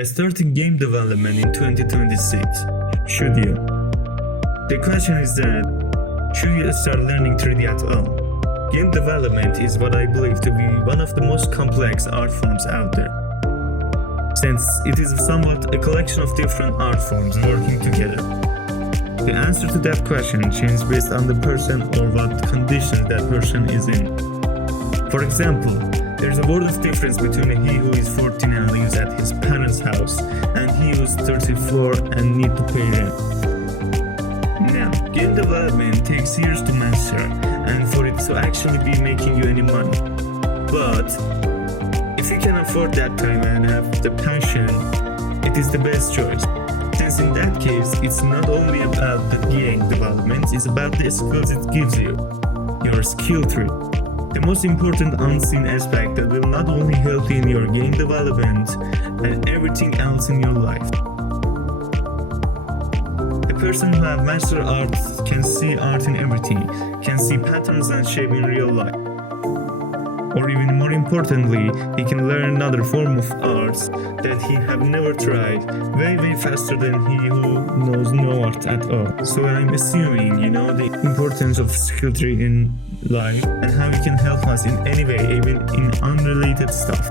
Starting game development in 2026. Should you? The question is that, should you start learning 3D at all? Game development is what I believe to be one of the most complex art forms out there, since it is somewhat a collection of different art forms working together. The answer to that question changes based on the person or what conditions that person is in. For example, there's a world of difference between he who is 14 and lives at his parents' house and he who is 34 and need to pay rent. Now, game development takes years to master and for it to actually be making you any money. But if you can afford that time and have the passion, it is the best choice. Since in that case, it's not only about the game development, it's about the skills it gives you, your skill tree. The most important unseen aspect that will not only help you in your game development and everything else in your life. The person who has mastered art can see art in everything, can see patterns and shape in real life. Or even more importantly, he can learn another form of arts that he have never tried way faster than he who knows no art at all. So I'm assuming you know the importance of skill tree in life and how it can help us in any way, even in unrelated stuff.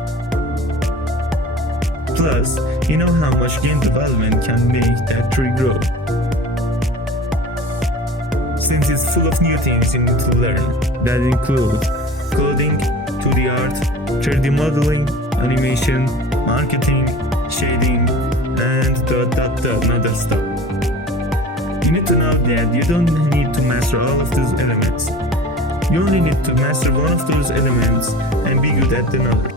Plus, you know how much game development can make that tree grow. Since it's full of new things you need to learn, that include coding, 2D art, 3D modeling, animation, marketing, shading, and other stuff. You need to know that you don't need to master all of those elements. You only need to master one of those elements and be good at another.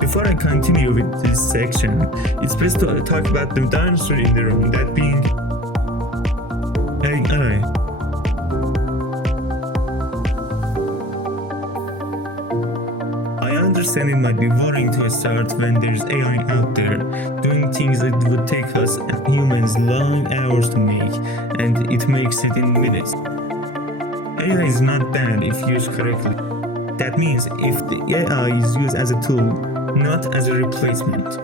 Before I continue with this section, it's best to talk about the dinosaur in the room, that being AI. I understand it might be worrying to start when there's AI out there doing things that would take us humans long hours to make, and it makes it in minutes. AI is not bad if used correctly. That means if the AI is used as a tool, not as a replacement.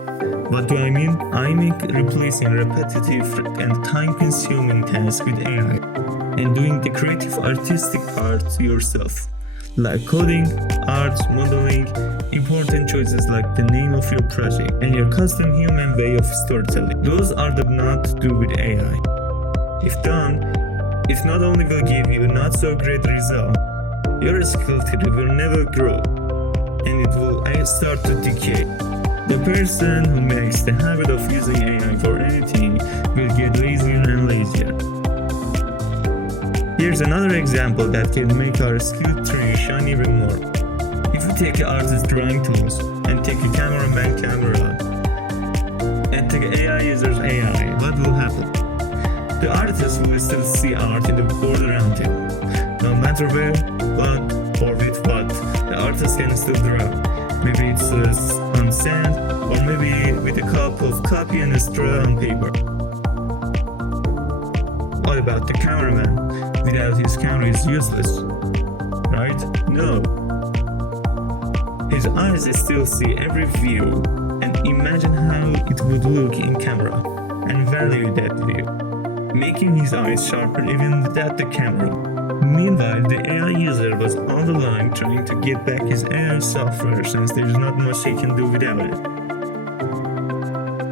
What do I mean? I mean replacing repetitive and time-consuming tasks with AI and doing the creative artistic part yourself. Like coding, art, modeling, important choices like the name of your project and your custom human way of storytelling. Those are the not to do with AI. If done, it not only will give you not so great result, your skill tree will never grow and it will start to decay. The person who makes the habit of using AI for anything will get lazier and lazier. Here's another example that can make our skill tree shine even more. If you take an artist's drawing tools and take a cameraman camera and take an AI user's AI, what will happen? The artist will still see art in the world around him. No matter where, what, or with what, the artist can still draw. Maybe it's on sand, or maybe with a cup of copy and a straw on paper. What about the cameraman? Without his camera is useless, right? No. His eyes still see every view and imagine how it would look in camera and value that view, making his eyes sharper even without the camera. Meanwhile, the AI user was on the line trying to get back his AI software since there's not much he can do without it.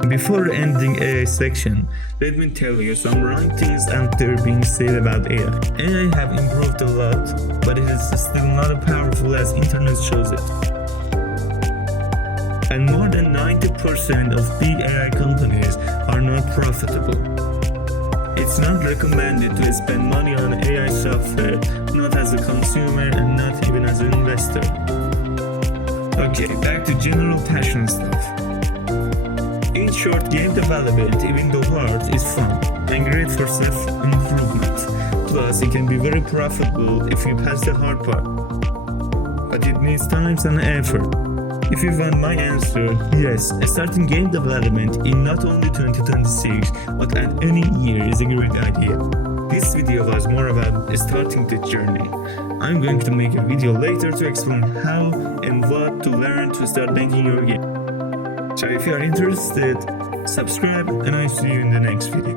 Before ending AI section, let me tell you some wrong things out there being said about AI. AI have improved a lot, but it is still not as powerful as internet shows it. And more than 90% of big AI companies are not profitable. It's not recommended to spend money on AI software, not as a consumer and not even as an investor. Okay, back to general passion stuff. In short, game development, even though hard, is fun and great for self-improvement. Plus, it can be very profitable if you pass the hard part. But it needs time and effort. If you want my answer, yes, starting game development in not only 2026, but at any year is a great idea. This video was more about starting the journey. I'm going to make a video later to explain how and what to learn to to start making your game. So if you are interested, subscribe and I'll see you in the next video.